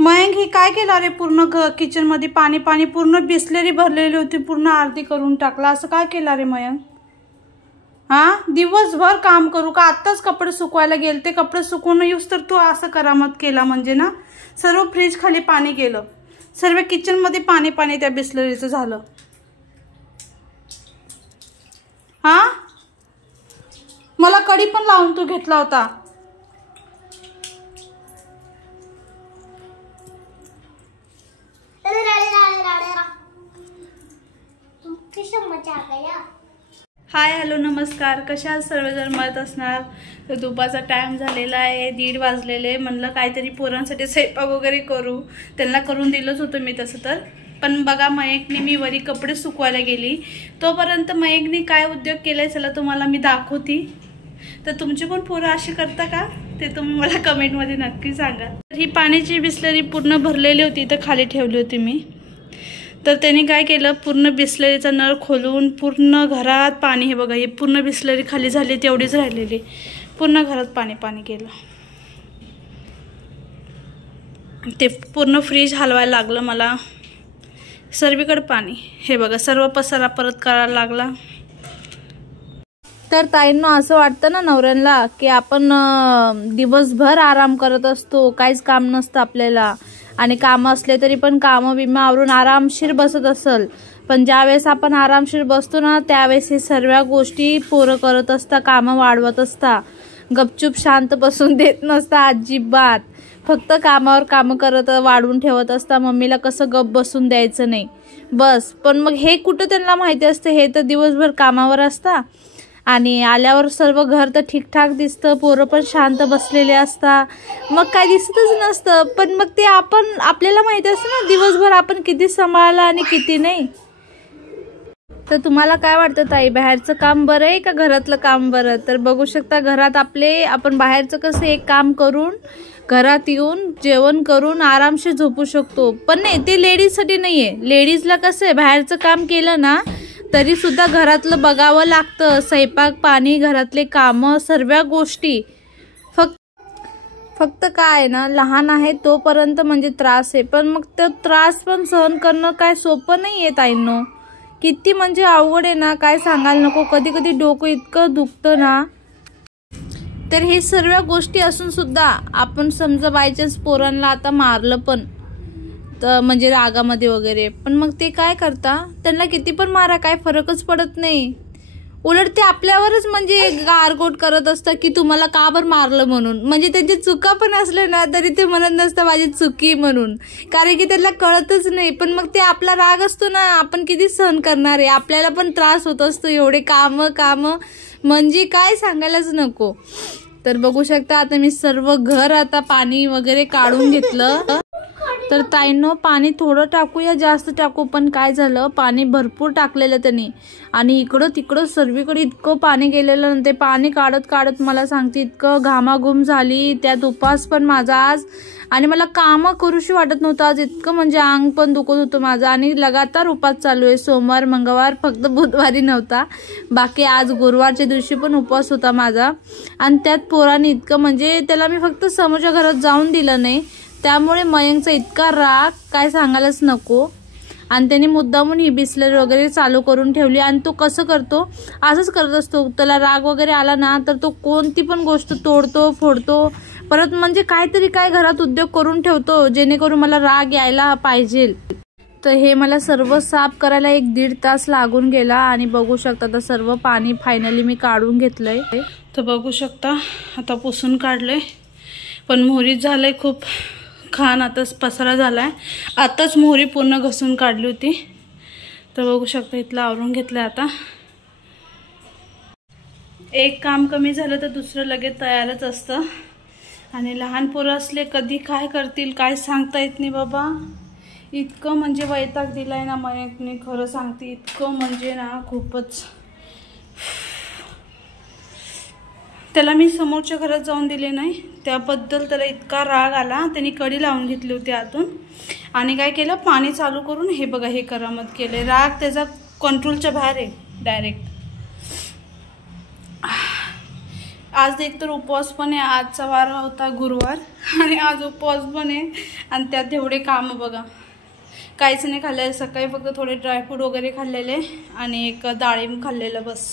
मयंक ही काय केलं रे? पूर्ण किचन मध्ये पाणी पाणी, पूर्ण बिस्लेरी भरलेली होती, पूर्ण आरती करून टाकला. असं काय केलं रे मयंक? हा, दिवसभर काम करू का? आत्ताच कपडे सुकवायला गेले, ते कपडे सुकवून येऊस तर तू असं करामत केला म्हणजे ना. सर्व फ्रीज खाली पाणी गेलं, सर्व किचन मध्ये पाणी पाणी त्या बिस्लरीचं झालं. हा, मला कढी पण लावून तू घेतला होता. हाय, हॅलो, नमस्कार. कशा सर्वजण मत असणार. तर दुपारचा टाइम झालेला आहे, 1:30 वाजलेले. म्हणलं काहीतरी पोरांसाठी स्वयंपाक वगैरे करू. त्यांना करून दिलंच होतं मी तसं तर. पण बघा, मयंकने मी वरी कपडे सुकवायला गेली, तोपर्यंत मयंकने काय उद्योग केलाय चला तुम्हाला मी दाखवती. तर तुमचे पण पोरं असे करता का ते तुम्ही मला कमेंटमध्ये नक्की सांगा. ही पाण्याची बिस्लरी पूर्ण भरलेली होती, तर खाली ठेवली होती मी. तर त्यांनी काय केलं, पूर्ण बिस्लरीचा नळ खोलून पूर्ण घरात पाणी, हे बघा, हे पूर्ण बिस्लरी खाली झाली, तेवढीच राहिलेली, पूर्ण घरात पाणी पाणी केलं. ते पूर्ण फ्रीज हलवायला लागलं मला, सर्वीकडे पाणी. हे बघा, सर्व पसारा परत करायला लागला. तर ताईंना असं वाटतं ना नवऱ्यांना की आपण दिवसभर आराम करत असतो, काहीच काम नसतं आपल्याला, आणि काम असले तरी पण कामं बिमा आवरून आरामशीर बसत असेल. पण ज्यावेळेस आपण आरामशीर बसतो ना, त्यावेळेस हे सर्व गोष्टी पोरं करत असता, कामं वाढवत असता, गपचूप शांत बसून देत नसता अजिबात. फक्त कामावर कामं करत वाढवून ठेवत असता. मम्मीला कसं गप बसून द्यायचं नाही बस. पण मग हे कुठं त्यांना माहिती असतं, हे तर दिवसभर कामावर असता आणि आल्यावर सर्व घर तर ठीकठाक दिसतं, पोरं पण शांत बसलेले असता, मग काय दिसतच नसतं. पण मग ते आपल्याला माहिती असतं ना दिवसभर आपण किती सांभाळलं आणि किती नाही. तर तुम्हाला काय वाटतं ताई, बाहेरचं काम बरं आहे का घरातलं काम बरं? तर बघू शकता, घरात आपण बाहेरचं कसं एक काम करून घरात येऊन जेवण करून आरामशीर झोपू शकतो. पण नाही, ते लेडीजसाठी नाही आहे. लेडीजला कसं आहे, बाहेरचं काम केलं ना तरी सुद्धा घरातलं बघावं लागतं, स्वयंपाक पाणी, घरातले कामं, सर्व गोष्टी. फक्त काय ना, लहान आहे तोपर्यंत म्हणजे त्रास आहे, पण मग तो त्रास पण सहन करणं काय सोपं नाही आहे ताईंनो. किती म्हणजे अवघड आहे ना, काय सांगायला नको. कधी कधी डोकं इतकं दुखतं ना. तर हे सर्व गोष्टी असून सुद्धा आपण समजा बायचान्स पोरांना आता मारलं पण, तर म्हणजे रागामध्ये वगैरे, पण मग ते काय करता, त्यांना किती पण मारा काय फरकच पडत नाही. उलट ते आपल्यावरच म्हणजे गारगोट करत असतं की तुम्हाला का बरं मारलं म्हणून. म्हणजे त्यांची चुका पण असल्या ना तरी ते म्हणत नसतं माझी चुकी म्हणून, कारण की त्यांना कळतच नाही. पण मग ते आपला राग असतो ना, आपण किती सहन करणार आहे, आपल्याला पण त्रास होत असतो. एवढे कामं म्हणजे काय सांगायलाच नको. तर बघू शकता, आता मी सर्व घर आता पाणी वगैरे काढून घेतलं. तर ताईंनो, पाणी थोडं टाकू या जास्त टाकू, पण काय झालं, पाणी भरपूर टाकलेलं त्यांनी, आणि इकडं तिकडं सर्वीकडे इतकं पाणी गेलेलं. ते पाणी काढत काढत मला सांगते इतकं घामाघूम झाली. त्यात उपास पण माझा आज, आणि मला कामं करूशी वाटत नव्हतं आज, इतकं म्हणजे अंग पण दुखत होतं माझं. आणि लगातार उपास चालू आहे, सोमवार मंगळवार, फक्त बुधवारी नव्हता. बाकी आज गुरुवारच्या दिवशी पण उपवास होता माझा. आणि त्यात पोराने इतकं म्हणजे त्याला मी फक्त समोरच्या घरात जाऊन दिलं नाही, त्यामुळे मयंकचा इतका राग काय सांगायलाच नको. आणि त्याने मुद्दामून ही बिस्लरी वगैरे चालू करून ठेवली. आणि तो कसं करतो, असंच करत असतो. त्याला राग वगैरे आला ना तर तो कोणती पण गोष्ट तोडतो फोडतो, परत म्हणजे काहीतरी काय घरात उद्योग करून ठेवतो जेणेकरून मला राग यायला पाहिजे. तर हे मला सर्व साफ करायला 1-1.5 तास लागून गेला. आणि बघू शकता तर सर्व पाणी फायनली मी काढून घेतलंय. तर बघू शकता आता पुसून काढलंय, पण मोहरीच झालंय खूप खान, आताच पसारा झालाय. आताच मोहरी पूर्ण घसून काढली होती. तर बघू शकता इथलं आवरून घेतलंय. आता एक काम कमी झालं तर दुसरं लगेच तयारच असतं. आणि लहान पोरं असले कधी काय करतील काय सांगता येत नाही बाबा. इतकं म्हणजे वैताग दिलाय ना मयंकने, खरं सांगते, इतकं म्हणजे ना खूपच. त्याला मी समोरच्या घरात जाऊन दिले नाही, त्याबद्दल त्याला इतका राग आला. त्यांनी कडी लावून घेतली होती आतून, आणि काय केलं, पाणी चालू करून हे बघा हे करामत केले. राग त्याचा कंट्रोलच्या बाहेर आहे डायरेक्ट. आज एक तर उपवास पण आहे, आजचा वार होता गुरुवार आणि आज उपवास पण आहे आणि त्यात एवढे कामं बघा. काहीच नाही खाल्लेलं, सकाळी फक्त थोडे ड्रायफ्रूट वगैरे खाल्लेले आणि एक डाळिंब खाल्लेलं बस.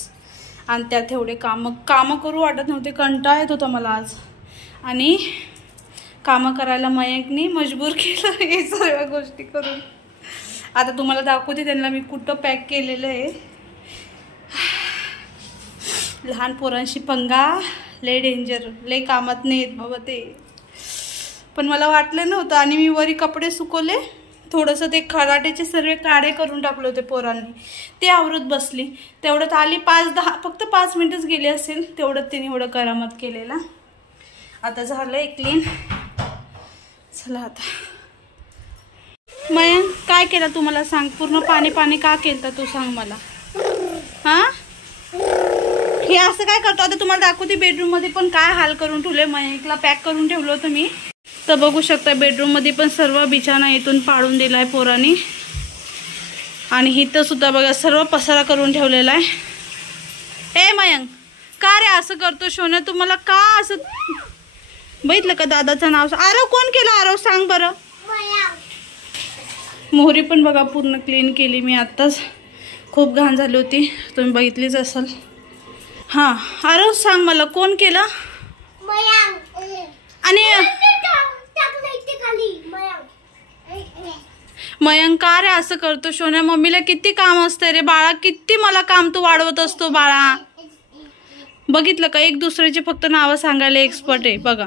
आणि त्यात एवढे कामं करू वाटत नव्हते, कंटाळा येत होता मला आज. आणि कामं करायला मयंकनी मजबूर केलं हे सगळ्या गोष्टी करून. आता तुम्हाला दाखवते त्यांना मी कुठं पॅक केलेलं आहे. लहान पोरांशी पंगा लय डेंजर, लय कामात नाही येत बाबा ते. पण मला वाटलं नव्हतं आणि मी वरी कपडे सुकवले, थोडंसं ते खराट्याचे सर्व काढे करून टाकले होते पोरांनी, ते आवरत बसली. तेवढ्यात आली 5-10 फक्त 5 मिनिटच गेली असेल, तेवढ्यात तिने एवढं करामत केलेला. आता झालं क्लीन. चला आता मयंक काय केलं तू मला सांग, पूर्ण पाणी का केलं तू सांग मला. हां हे असं काय करतो. आता तुम्हाला दाखवते बेडरूममध्ये पण काय हाल करून ठेवले. मयंकला पॅक करून ठेवलं होतं मी, तर बघू शकता बेडरूममध्ये पण सर्व बिछाना इथून पाडून दिला आहे पोरांनी. आणि इथं सुद्धा बघा सर्व पसारा करून ठेवलेला आहे. ए मयंक का रे असं करतो शोन्या, तुम्हाला का असं बघितलं का दादाचं नाव. आरव कोण केलं, आरव सांग बरं. मोहरी पण बघा पूर्ण क्लीन केली मी आत्ताच, खूप घाण झाली होती, तुम्ही बघितलीच असाल. हां आरव सांग मला कोण केलं. आणि मयंक का रे असं करतो शोन्या, मम्मीला किती काम असतं रे बाळा, किती मला काम तू वाढवत असतो बाळा. बघितलं का एक दुसऱ्याची फक्त नावं सांगायला एक्सपर्ट आहे बघा.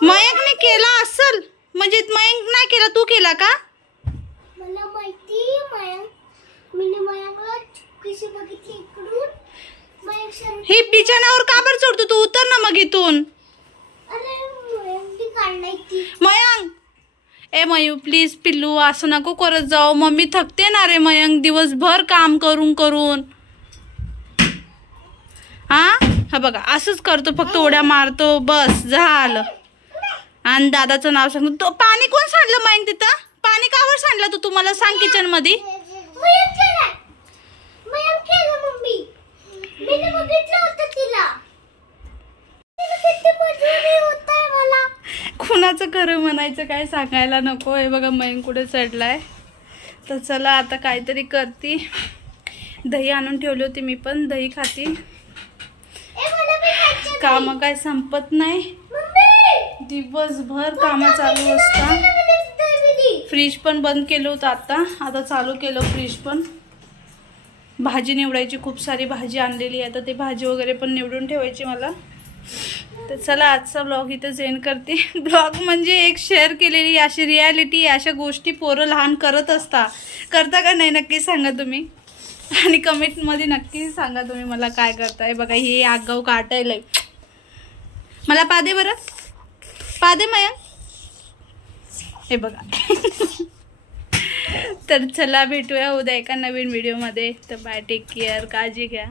मयंकने केला असल म्हणजे मयंक नाही केला, तू केला का. मला माहिती हे बिछाण्यावर का बरं चढतो तू, उतर ना मग इथून. मयंक ए मयू प्लीज पिल्लू असं नको करत जाऊ, मम्मी थकते ना रे मयंक दिवसभर काम करून करून. हा बघा असंच करतो, फक्त उड्या मारतो बस झालं. आणि दादाचं नाव सांगतो. पाणी कोण सांडलं मयंक तिथं, पाणी कावर सांडलं तू तुम्हाला सांग किचन मध्ये. कुणाचं खरं म्हणायचं काय सांगायला नको. हे बघा मयंक कुठे चढलाय. तर चला आता काहीतरी करते. दही आणून ठेवली होती मी पण, दही खाती. काम काय संपत नाही, दिवसभर कामं चालू असतात. फ्रीज पण बंद केलं होतं आता चालू केलं फ्रीज पण. भाजी निवडायची, खूप सारी भाजी आणलेली आहे, आता ते भाजी वगैरे पण निवडून ठेवायची मला. तर चला आजचा ब्लॉग इथं एंड करते. ब्लॉग म्हणजे एक शेअर केलेली अशी रियालिटी, अशा गोष्टी पोरं लहान करता का नाही नक्की सांगा तुम्ही. आणि कमेंटमध्ये नक्की सांगा तुम्ही मला काय करताय. बघा हे आगाऊ काटायलंय मला. पादे बरं पादे मयंक, हे बघा. तर चला भेटूया उद्या एका नवीन व्हिडिओमध्ये. तर बाय, टेक केअर, काळजी घ्या.